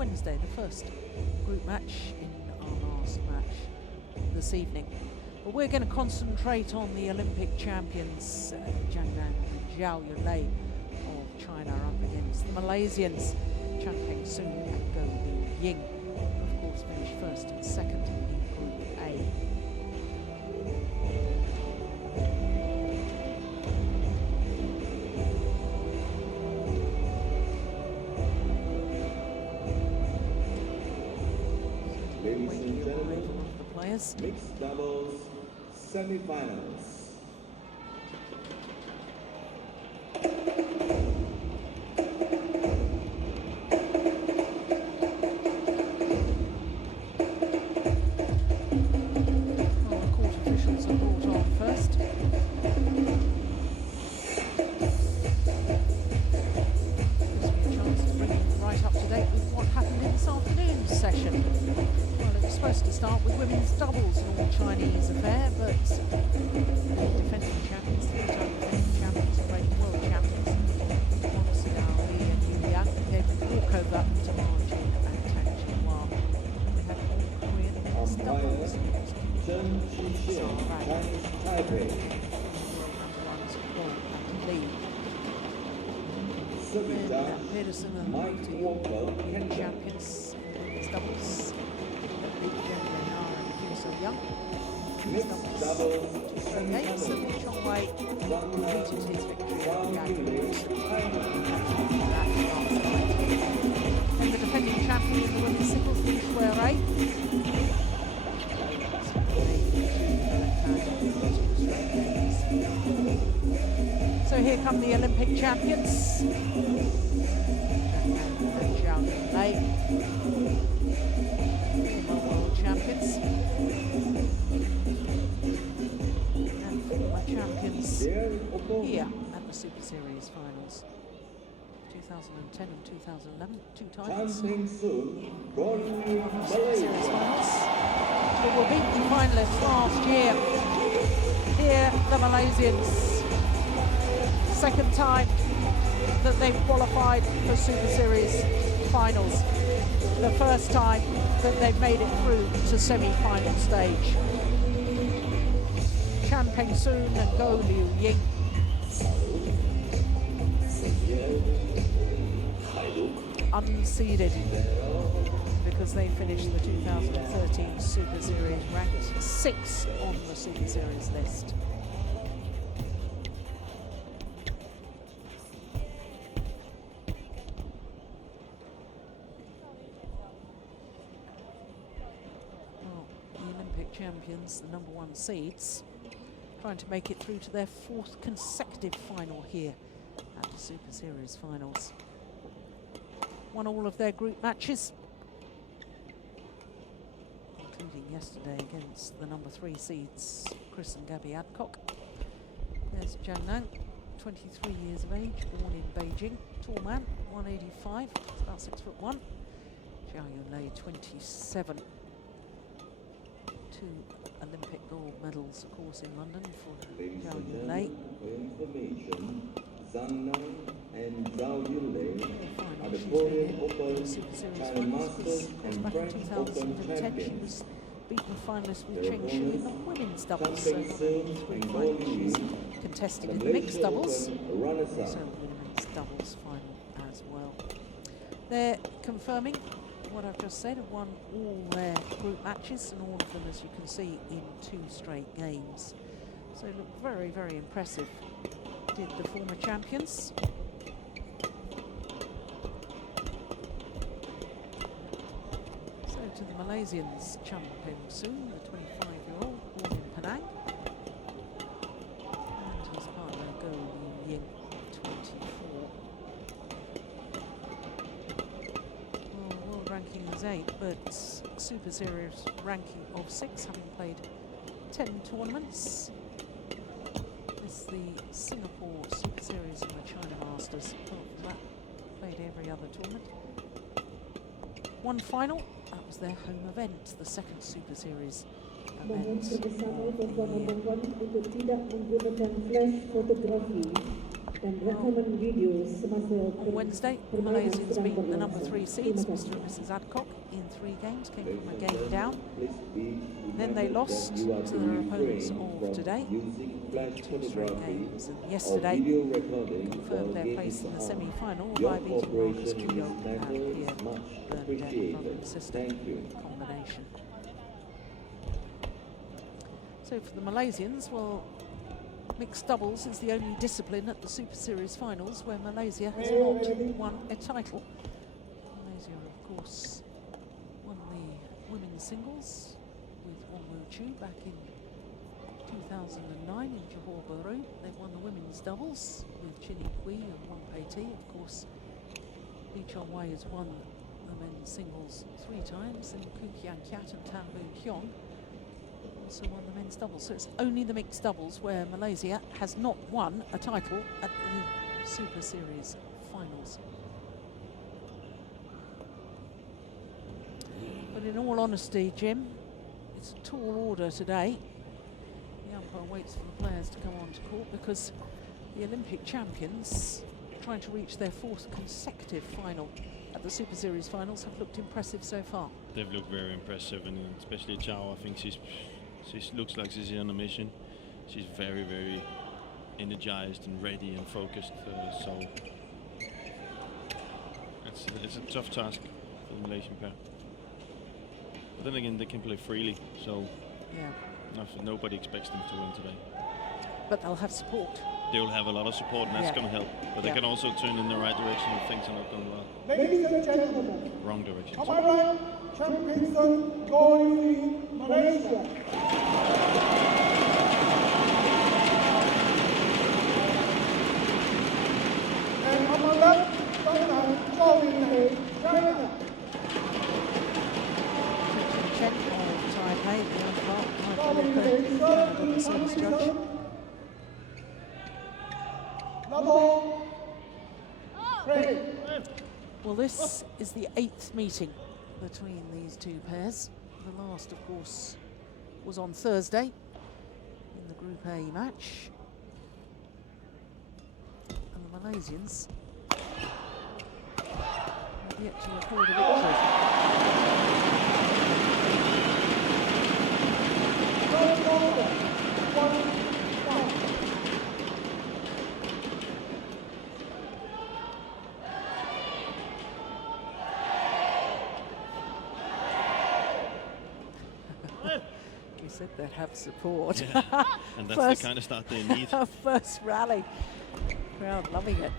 Wednesday, the first group match in our last match this evening. But we're going to concentrate on the Olympic champions, Zhang and Zhao Yunlei of China up against the Malaysians, Peng and Ying, of course finished first and second in Group A. Ladies and gentlemen, the players. mixed doubles semi-finals. Champions, doubles, Young. Mixed doubles Semi-finals. Wei repeated his victory at and the defending champion in the women's singles, square A. So here come the Olympic champions. Zhao Yunlei, former world champions, and former champions here at the Super Series Finals, 2010 and 2011, two titles. Super Series Finals, who were beaten finalists last year. Here, the Malaysians, second time that they've qualified for Super Series Finals. The first time that they've made it through to semi-final stage. Peng and Ying. Unseeded because they finished the 2013 Super Series ranked 6th on the Super Series list. Champions, the #1 seeds, trying to make it through to their 4th consecutive final here at the Super Series Finals. Won all of their group matches, including yesterday against the #3 seeds, Chris and Gabby Adcock. There's Zhang, 23 years of age, born in Beijing, tall man, 185, about 6'1". Zhao Yunlei, 27. 2 Olympic gold medals, of course, in London for Zhao Yunlei. Zhang and Zhao Yunlei are the Super Series Finals because back in 2010 she was beaten finalist with Cheng Shu in the women's doubles. So not only 3 finals she's contested in the mixed doubles, so the women's doubles final as well. They're confirming what I've just said, have won all their group matches, and all of them, as you can see, in 2 straight games. So look very, very impressive, did the former champions. So to the Malaysians, Peng, the 25-year-old, born in Penang, and his partner, Ying, 24. Ranking is 8, but Super Series ranking of 6, having played 10 tournaments. This is the Singapore Super Series and the China Masters. Apart from that, played every other tournament. 1 final, that was their home event, the 2nd Super Series event. On Wednesday, the Malaysians beat the number 3 seeds, Mr. and Mrs. Adcock, in 3 games, came from a game down. Then they lost to their opponents of today, 2 straight games. And yesterday, confirmed their place in the semi-final by beating Marcus Trio and Pierre Bernadette, brother and sister combination. So for the Malaysians, well, mixed doubles is the only discipline at the Super Series finals where Malaysia has not won a title. Malaysia, of course, won the women's singles with Wong Woo Chu back in 2009 in Johor Bahru. They've won the women's doubles with Chin Ee Kui and Wong Pei Ti. Of course, Lee Chong Wei has won the men's singles 3 times, and Koo Kian Kiat and Tan Boon Hyung also won the men's doubles. So it's only the mixed doubles where Malaysia has not won a title at the Super Series finals. But in all honesty, Jim, it's a tall order today. The umpire waits for the players to come onto court because the Olympic champions, trying to reach their 4th consecutive final at the Super Series finals, have looked impressive so far. They've looked very impressive, and especially Zhao. I think she looks like she's on a mission. She's very, very energized and ready and focused. So it's a tough task for the Malaysian pair. But then again, they can play freely, so yeah, nobody expects them to win today. But they'll have support. They'll have a lot of support, and that's going to help. But they can also turn in the right direction if things are not going well. Ladies and gentlemen, Wrong direction. Commandant Championson going Malaysia. And Commandant Yunlei, China. Chen of Taipei, the umpire, the service judge. Well, this is the 8th meeting between these 2 pairs. The last, of course, was on Thursday in the Group A match. And the Malaysians have yet to record a victory. Said they'd have support. Yeah. And that's the kind of start they need. First rally. Crowd loving it.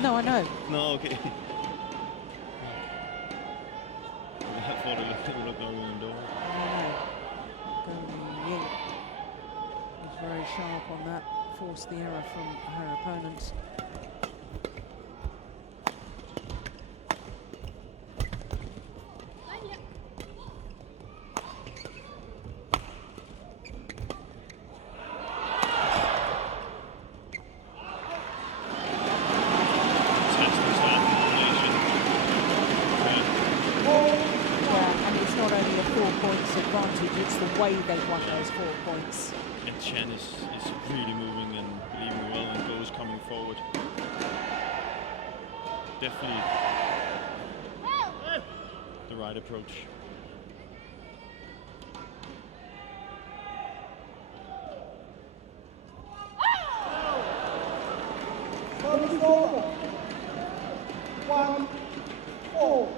No, I know. No, okay. I thought it looked like an door. Ying was very sharp on that, forced the error from her opponent. They've won those 4 points. And Chen is really moving and believing well, and goes coming forward. Definitely the right approach. Service over. 1-4.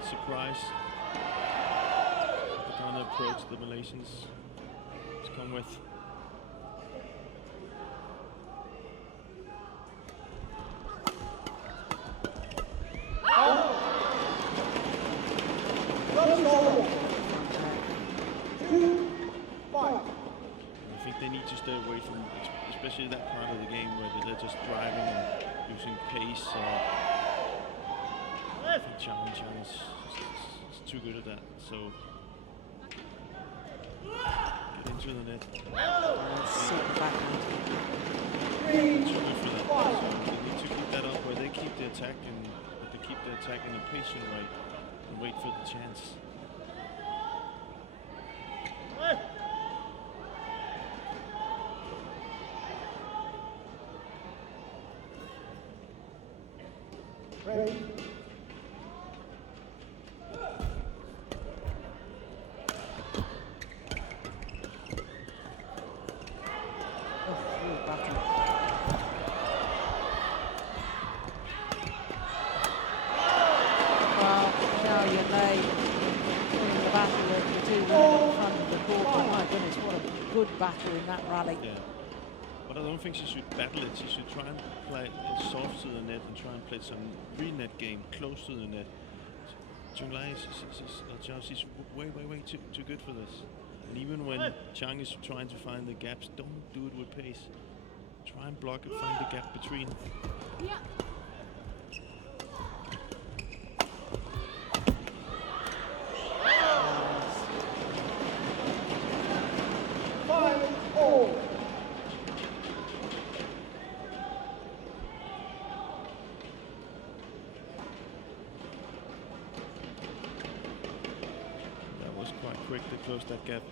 bit surprised the kind of approach the Malaysians has come with. I think they need to stay away from, especially that part of the game where they're just driving and using pace. I think Zhang is too good at that. So get into the net. Too good for that. So they need to keep that up where they keep the attack and they keep the attack in a patient way and wait for the chance. Ready. Well, now Yunlei winning the battle of the two women in front of the court. Oh my goodness, what a good battle in that rally. Yeah. But I don't think she should battle it. She should try and play it soft to the net and try and play some pre-net game close to the net. Yunlei, Zhao, she's way too good for this. And even when Zhang is trying to find the gaps, don't do it with pace. Try and block it, find the gap between. Yeah. That was quite quick to close that gap.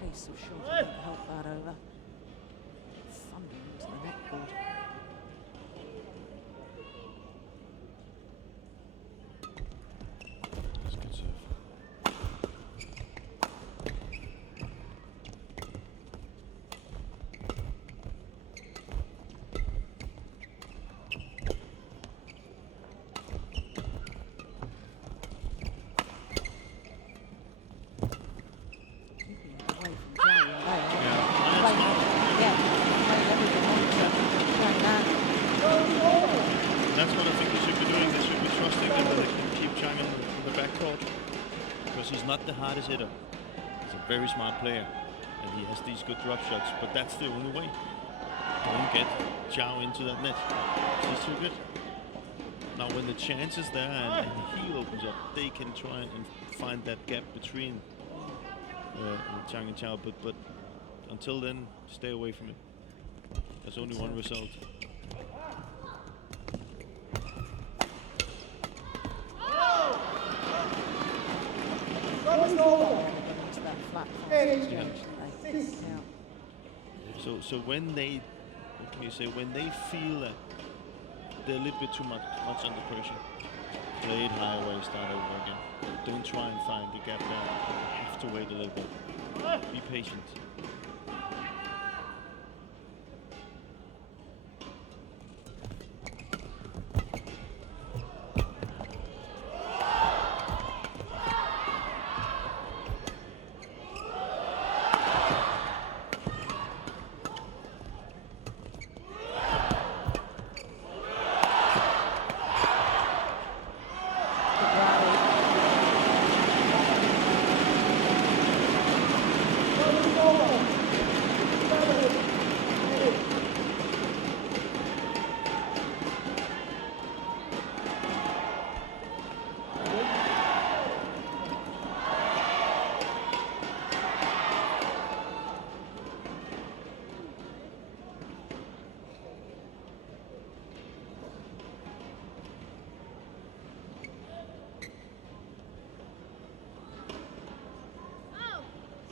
Pace of shot didn't help that over. Thunder into the net board. That's good serve. That's what I think they should be doing. They should be trusting that they can keep Zhang in the backcourt, because he's not the hardest hitter. He's a very smart player, and he has these good drop shots, but that's the only way. Don't get Zhao into that net. He's too good. Now when the chance is there and he opens up, they can try and find that gap between Zhang and Zhao, but until then, stay away from it. There's only one result. So when they, what can you say, when they feel that they're a little bit too much under pressure, play it high away, start over again. Don't try and find the gap there. You have to wait a little bit. Be patient.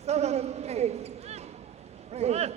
7, 8. Break.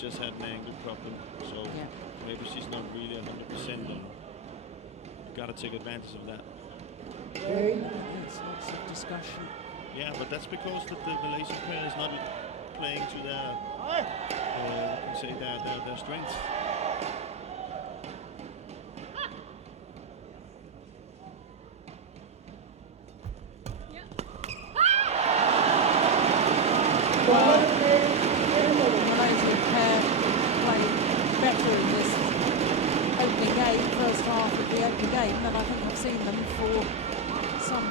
Just had an angle problem, so maybe she's not really 100%. You gotta take advantage of that. It's lots of discussion. Yeah, but that's because the Malaysian player is not playing to their, you can say their strengths.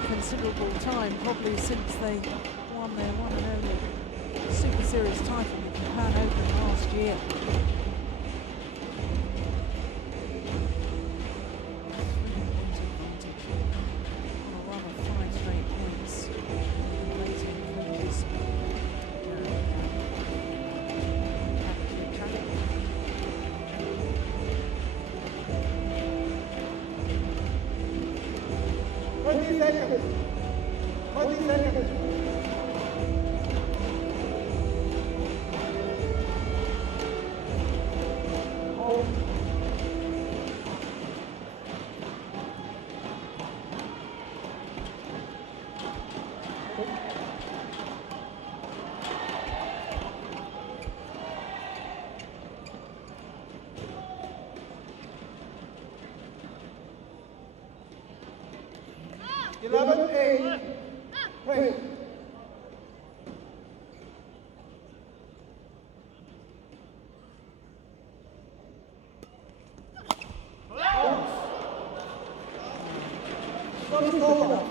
Considerable time, probably since they won their one and only Super Series title in Japan Open last year. On a run of 5 straight points.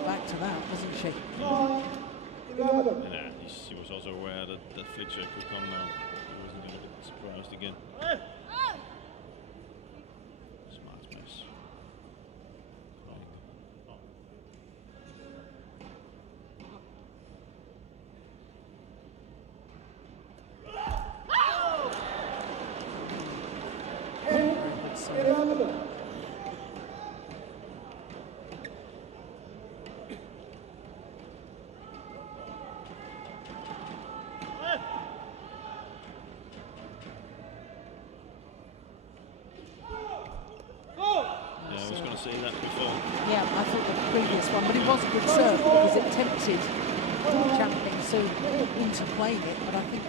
Back to that, wasn't she? Yeah, she was also aware that Fletcher could come now. She wasn't going to get surprised again. Smart smash. say that before. Yeah, I thought the previous one, but it was a good serve because it tempted Zhang into playing it, but I think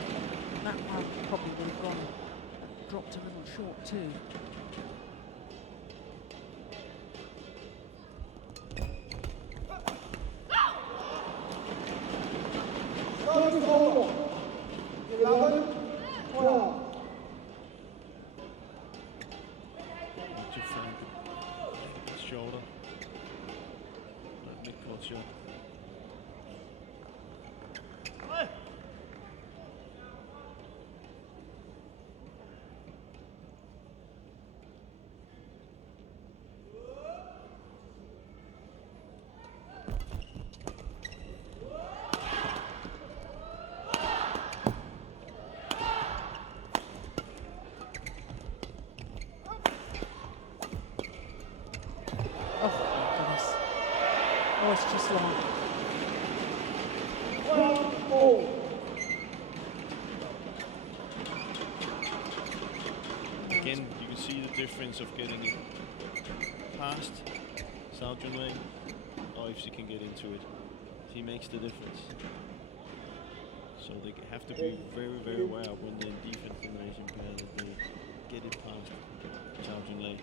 that one probably would have gone, dropped a little short too. Service over. 11, 12. To Frank, his shoulder. That mid-court shot. Oh, it's just long. 12-4. Again, you can see the difference of getting it past Zhao Yunlei, or if she can get into it. She makes the difference. So they have to be very, very aware when they're in defense in the Asian pair that they get it past Zhao Yunlei.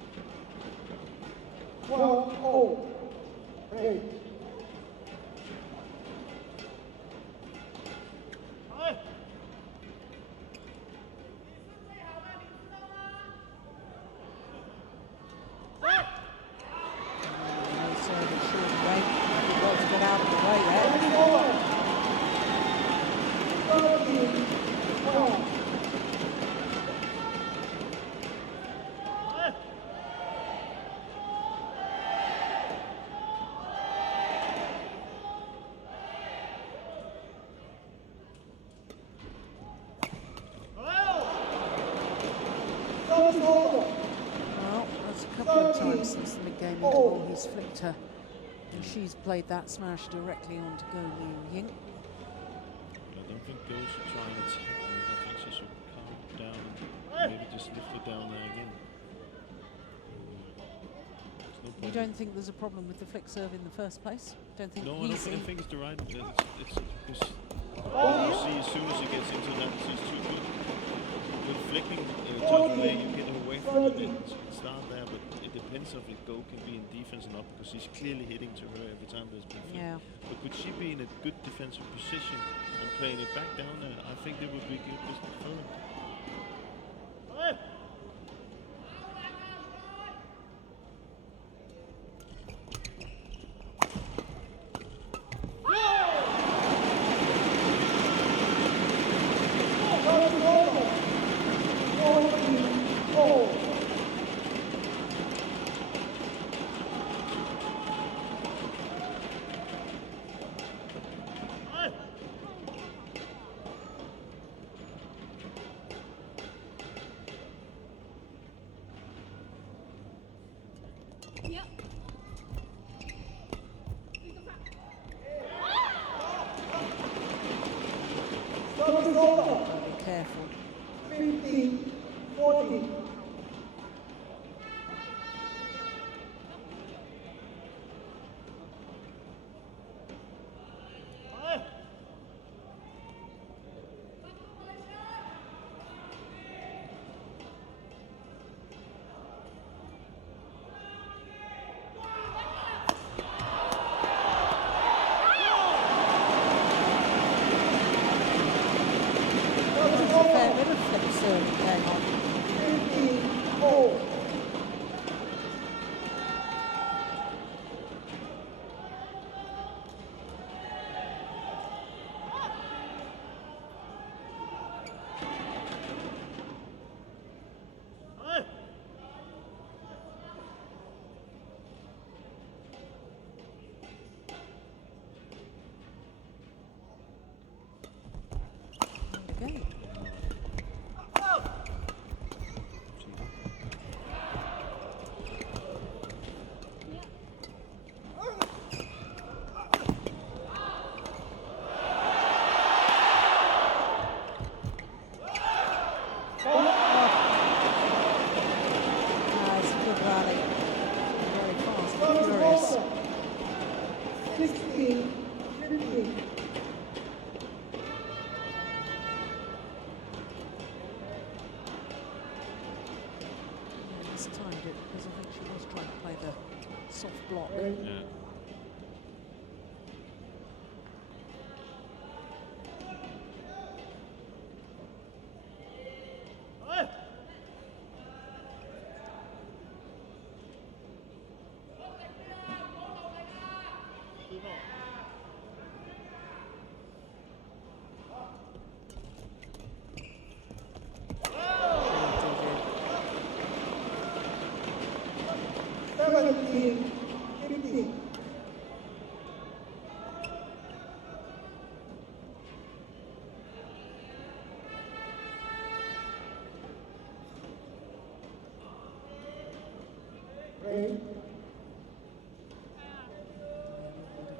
12-0. 8. Well, that's a couple of times since the mid-game interval he's flicked her, and she's played that smash directly onto goalie Ying. I don't think girls should try and attack her. I think she should calm down and maybe just lift it down there again. You don't think there's a problem with the flick serve in the first place? Don't think No, I think it's the right. It's because you see, as soon as she gets into that, she's too good. With flicking Yunlei, you get away from the net. She can start there, but it depends if the goal can be in defense or not, because she's clearly hitting to her every time there's been flick. Yeah. But could she be in a good defensive position and playing it back down there? I think that would be good for them. Be careful. 15, 14. There's a fair bit of flick serve going on. 15, soft block. Yeah.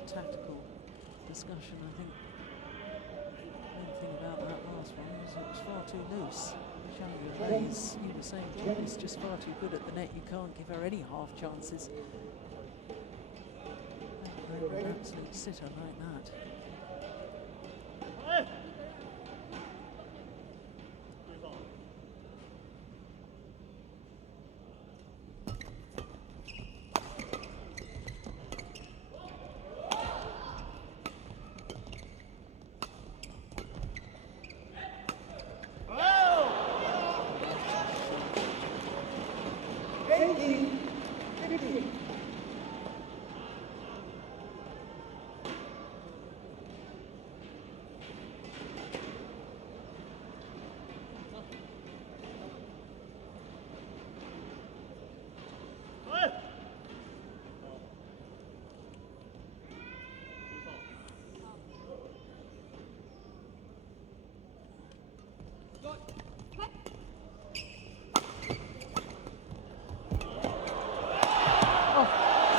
Tactical discussion, I think. The main thing about that last one was it was far too loose. Yunlei, as you were saying, John, is just far too good at the net. You can't give her any half chances. An absolute sitter like that.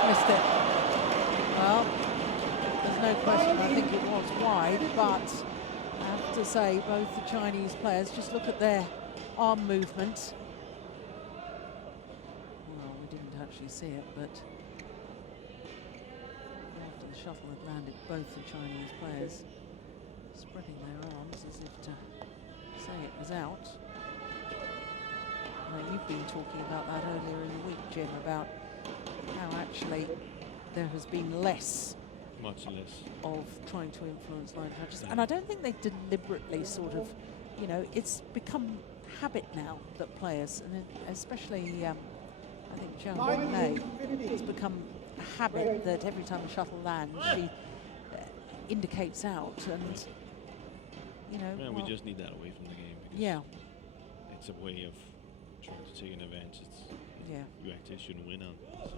Missed it. Well, there's no question, I think it was wide, but I have to say both the Chinese players, just look at their arm movement. Well, we didn't actually see it, but after the shuttle had landed, both the Chinese players spreading their arms as if to say it was out. Now, you've been talking about that earlier in the week, Jim, about how actually there has been much less of trying to influence line touches. And I don't think they deliberately sort of, you know, it's become habit now that players, and especially I think Zhang, it's become a habit that every time a shuttle lands, she indicates out, and, you know. Yeah, we just need that away from the game. Yeah. It's a way of trying to take an advantage. Yeah. You actually shouldn't win on. So.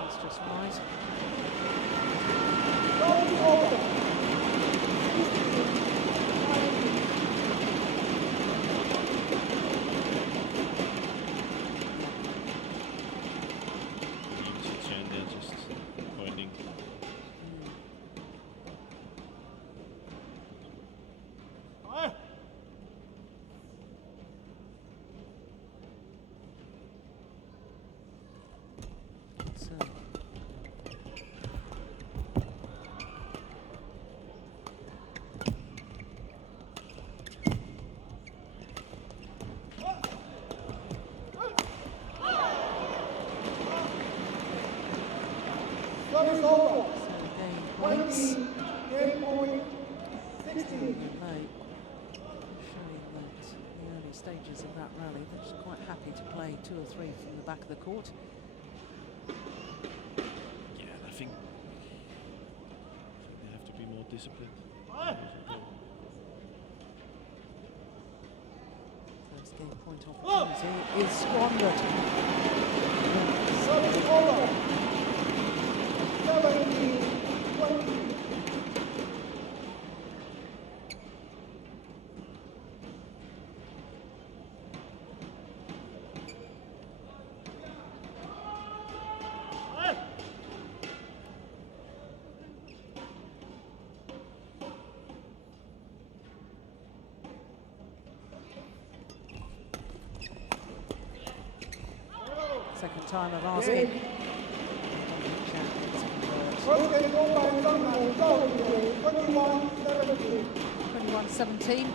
That's just right. Stages of that rally, they're just quite happy to play 2 or 3 from the back of the court. Yeah, I think they have to be more disciplined. First game point opportunity is squandered. Service over. 17-20. Second time of asking. First game won by Zhang and Zhao, 21-17. 21-17.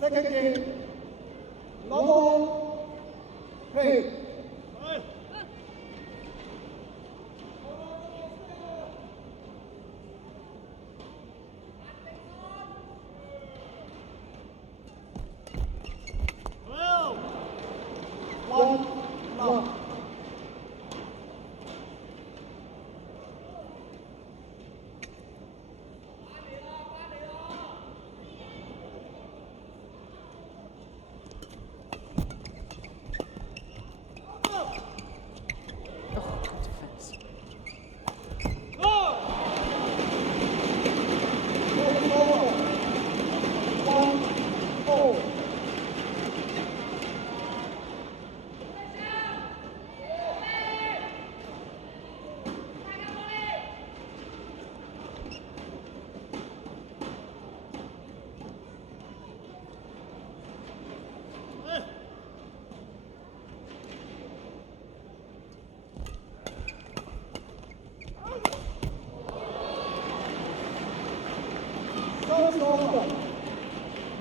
Second game, London, Peng. One, love.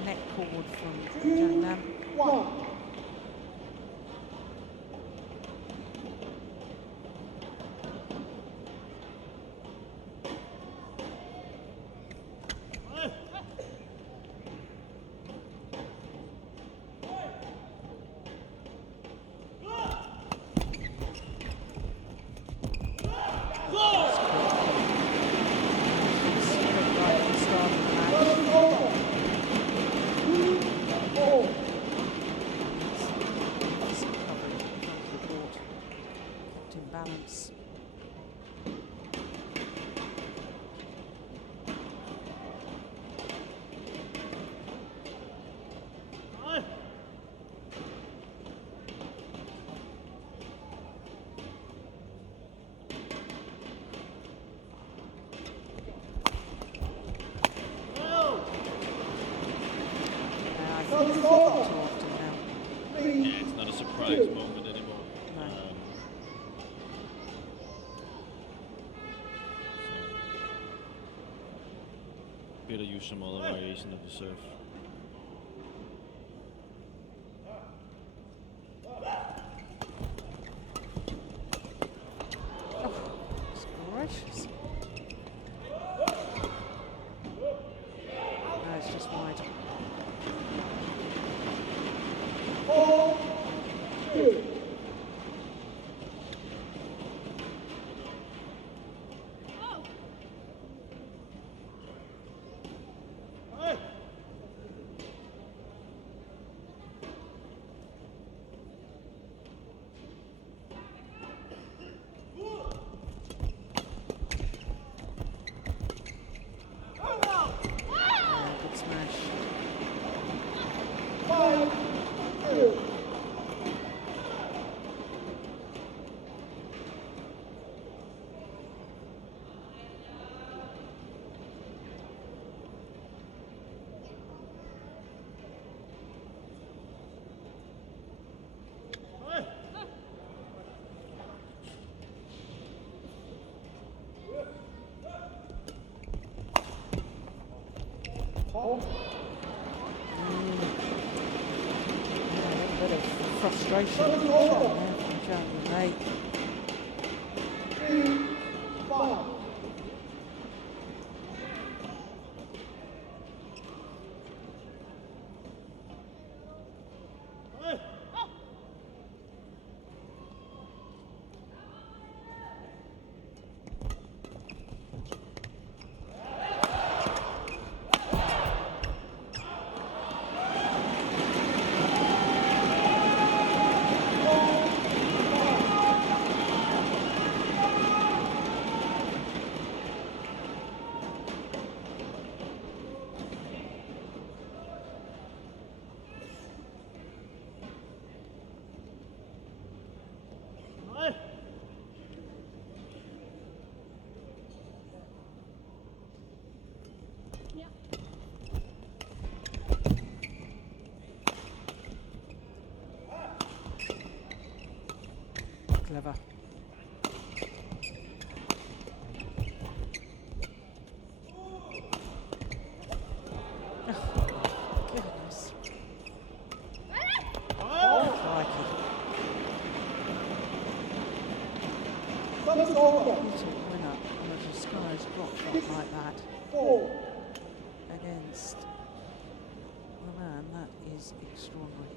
Net cord from Zhang. Balance. Yeah, it's not a surprise moment anymore. Better use some other variation of the serve. Oh, it's gracious. No, it's just wide. 4-2. A little bit of frustration shown there from Zhang Yunlei. 3-5. Clever. Oh, goodness. Crikey. Service over. Beautiful winner on a disguised drop shot like that 4. against the man. That is extraordinary.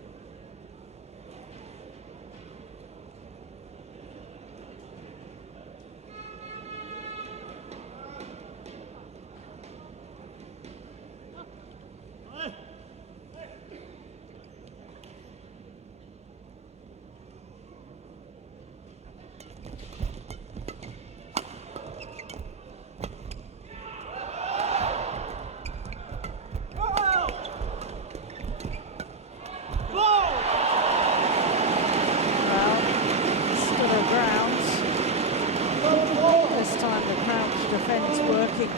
This time the crouch defence working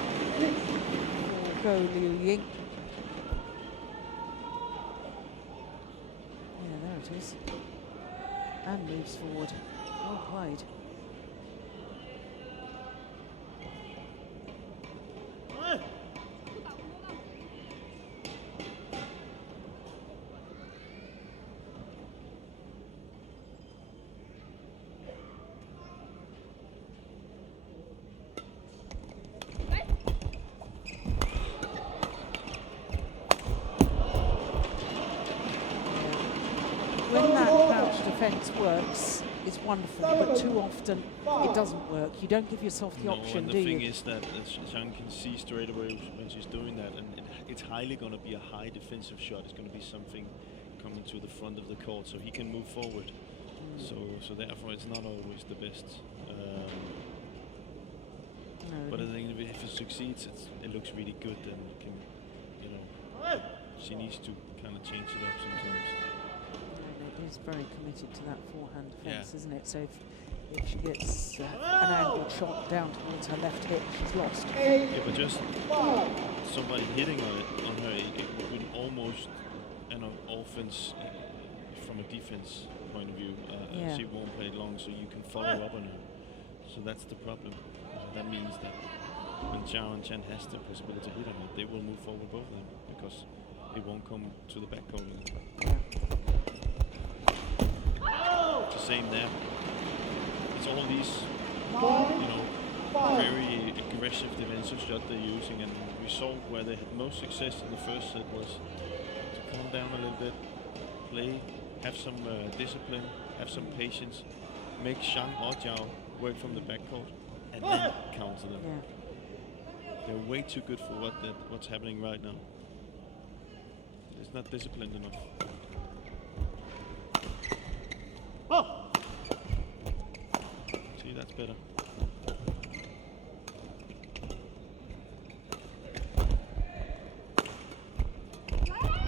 for Ying. Yeah, there it is. And moves forward. Well played. When that crouch defence works, it's wonderful, but too often it doesn't work. You don't give yourself the option, and do the thing you? is that Zhang can see straight away when she's doing that, and it's highly going to be a high defensive shot. It's going to be something coming to the front of the court, so he can move forward. So therefore, it's not always the best. No, But I think if it succeeds, it looks really good, and can, you know, she needs to kind of change it up sometimes. It is very committed to that forehand defence, isn't it? So if she gets an angled shot down towards her left hip, she's lost. Yeah, but just somebody hitting on her, it would almost an offense from a defense point of view. She won't play long, so you can follow up on her. So that's the problem. That means that when Zhao and Chen has the possibility to hit on it, they will move forward, both of them, because it won't come to the back court. It's the same there. It's all these, you know, very aggressive defensive shots they're using, and we saw where they had most success in the first set was to calm down a little bit, play, have some discipline, have some patience, make Zhang or Zhao work from the backcourt, and then counter them. They're way too good for what's happening right now. It's not disciplined enough. See, that's better.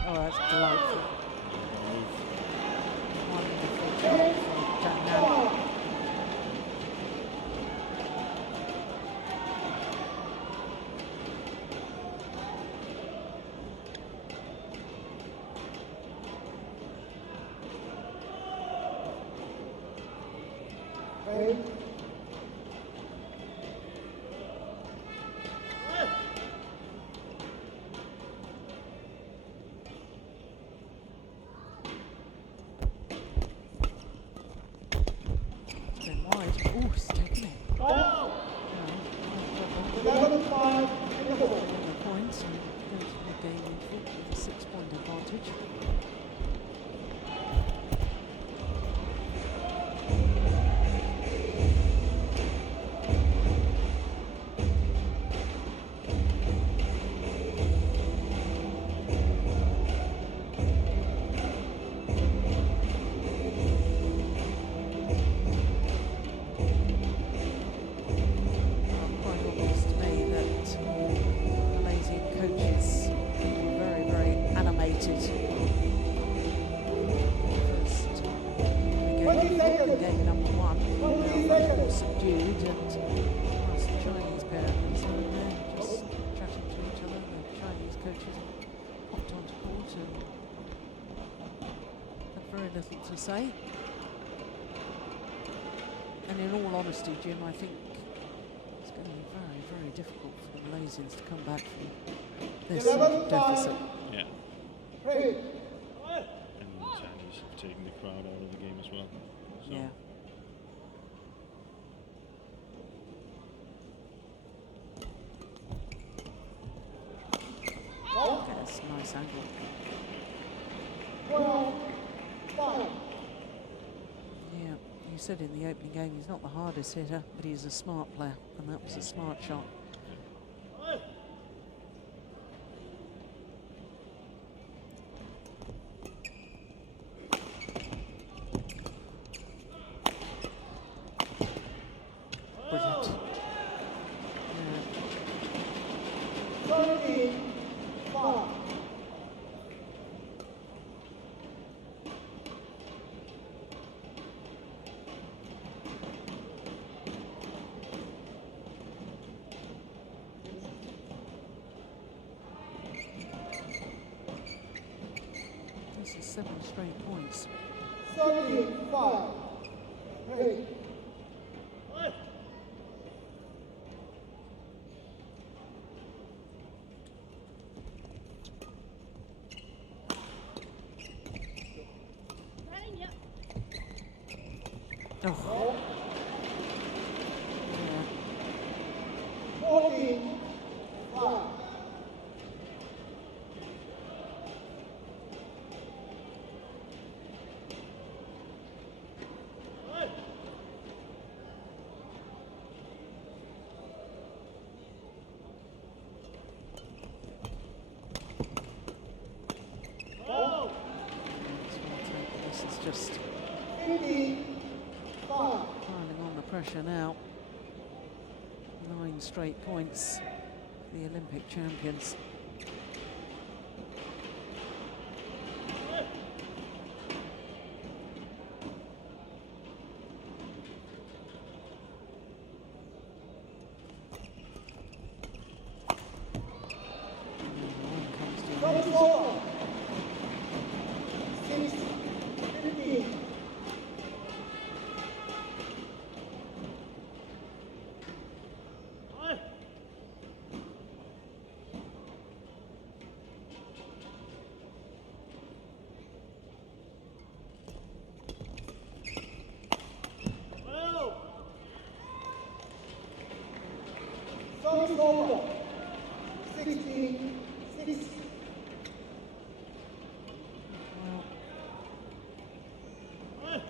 Oh, that's delightful. Wonderful shot from Zhang. advantage. To say, and in all honesty, Jim, I think it's going to be very, very difficult for the Malaysians to come back from this deficit. Yeah. And the Chinese have taken the crowd out of the game as well. So. Yeah. That's a nice angle. Yeah, you said in the opening game he's not the hardest hitter, but he's a smart player, and that was a smart shot. Brilliant. Yeah. This is 7 straight points. 35. Hey. Oh. Yeah. 45. This is just 55. piling on the pressure now. 9 straight points for the Olympic champions. Over. 66. Well,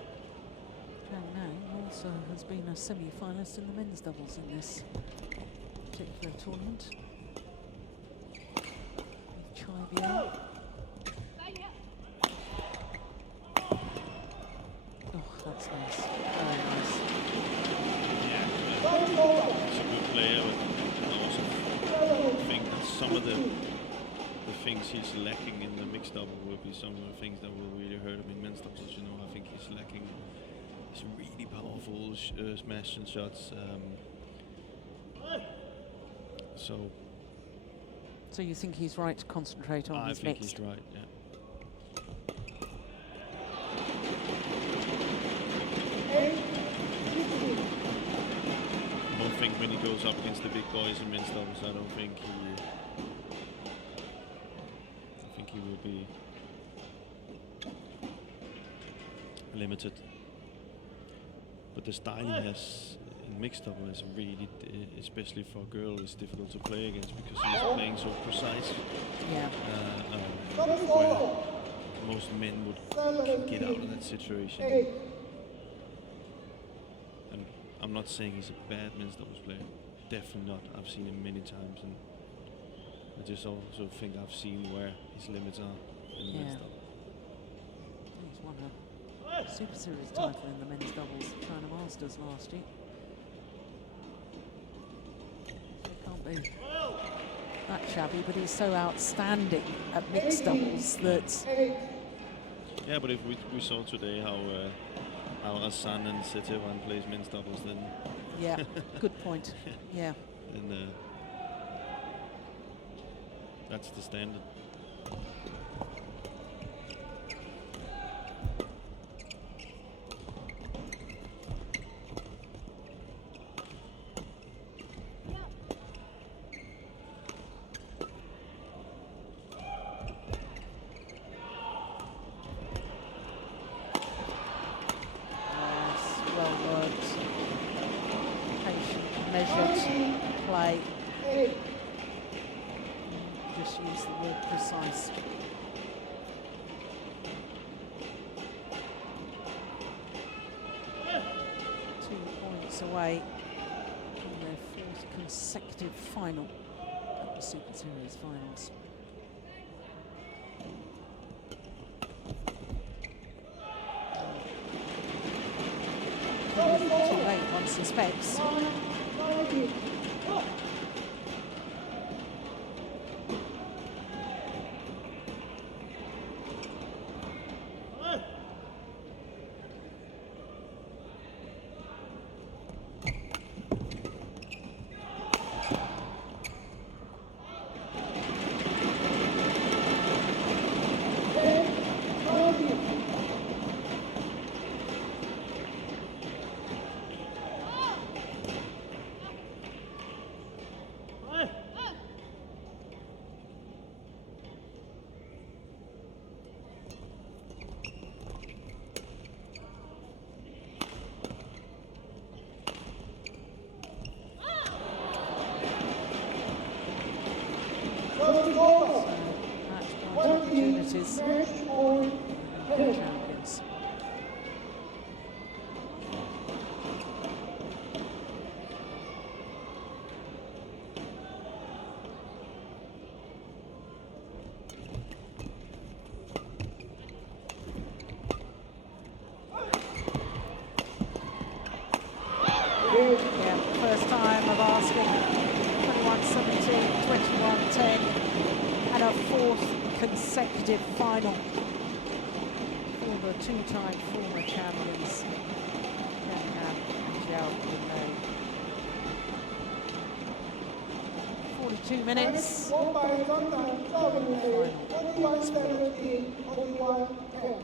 Zhang also has been a semi-finalist in the men's doubles in this particular tournament. With Chai. Oh, that's nice. Very nice. He's a good player, but I also think that some of the things he's lacking in the mixed double will be some of the things that will really hurt him in men's doubles. You know, I think he's lacking some really powerful smash and shots. So you think he's right to concentrate on his mixed? I think he's right, yeah. I don't think when he goes up against the big boys in men's doubles, I think he will be limited. But the style he has in mixed double is really, especially for a girl, is difficult to play against because she's playing so precise. Yeah. Where most men would get out of that situation. And I'm not saying he's a bad men's doubles player. Definitely not. I've seen him many times, and I just also think I've seen where his limits are in the men's double. He's won a Super Series title in the men's doubles at China Masters last year. So it can't be that shabby, but he's so outstanding at mixed doubles that... Yeah, but if we saw today how Hassan and Setewan plays men's doubles, then... Yeah, good point. Yeah. Then that's the standard. Play. Just use the word precise. Points away from their 4th consecutive final at the Super Series Finals. Too late, one suspects. Opportunities. Champions. Yeah, first time of asking 21-17, 21-10, and a 4th consecutive final for the 2-time former champions, Peng and Zhao. 42 minutes. Won by Zhang and Yunlei, 21-17, 21-10.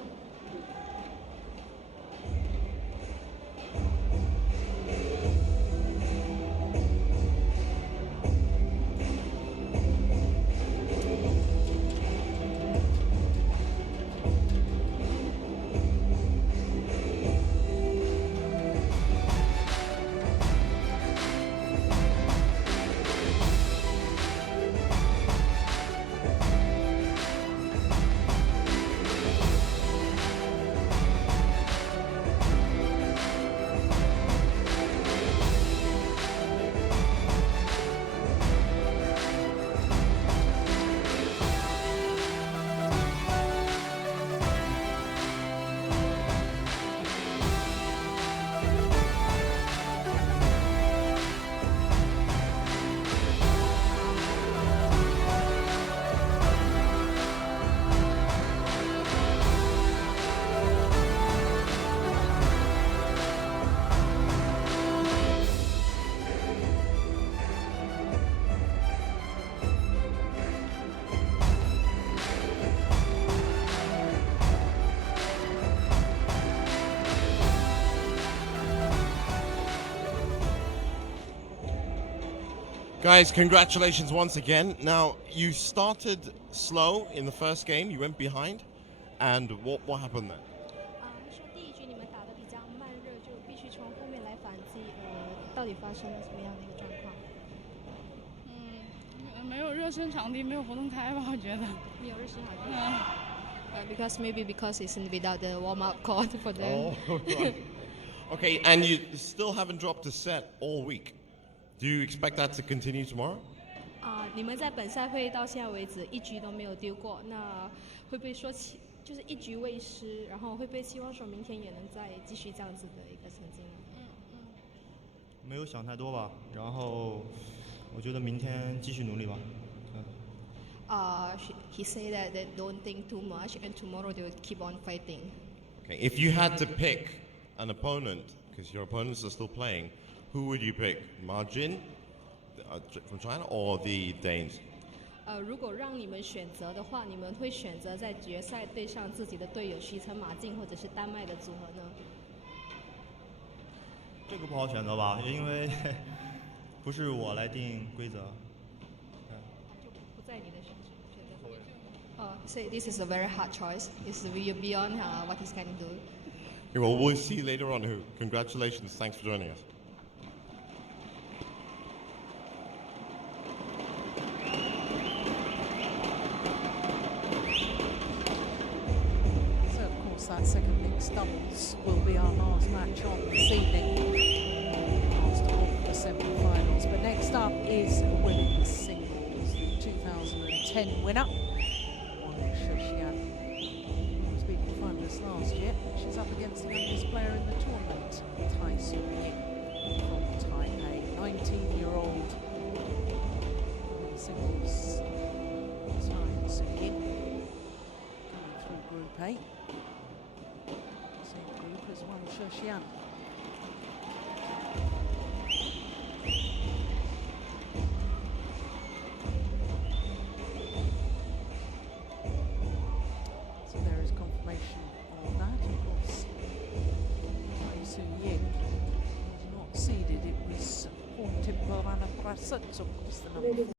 Guys, congratulations once again. Now, you started slow in the first game, you went behind, and what happened there? 说第一局你们打得比较慢热，就必须从后面来反击。到到底发生了什么样的一个状况？没有热身场地，没有活动开吧，我觉得。没有热身场地。Because it's without the warm up court for them. Oh, right. Okay, and you still haven't dropped a set all week. Do you expect that to continue tomorrow? 你们在本赛会到现在为止一局都没有丢过，那会不会说就是一局未失，然后会不会期望说明天也能再继续这样子的一个成绩呢？没有想太多吧，然后我觉得明天继续努力吧。He said that they don't think too much, and tomorrow they will keep on fighting. Okay, if you had to pick an opponent, because your opponents are still playing, who would you pick? Ma Jin from China or the Danes? 如果让你们选择的话，你们会选择在决赛对上自己的队友徐成马竞或者是丹麦的组合呢？这个不好选择吧，因为不是我来定规则。就不在你的选择。So this is a very hard choice. It's beyond what he can do. Okay, well, we'll see you later on. Congratulations. Thanks for joining us. So, of course, that second mixed doubles will be our last match on this evening. Last of the semi-finals. But next up is women's singles, the 2010 winner. Was beaten finalist last year. She's up against the youngest player in the tournament, Ying from Taipei, 19-year-old singles Ying coming through Group A. Same group as Wang Shixian. Ying was not seeded, it was Horn Timber and a Prasut, the number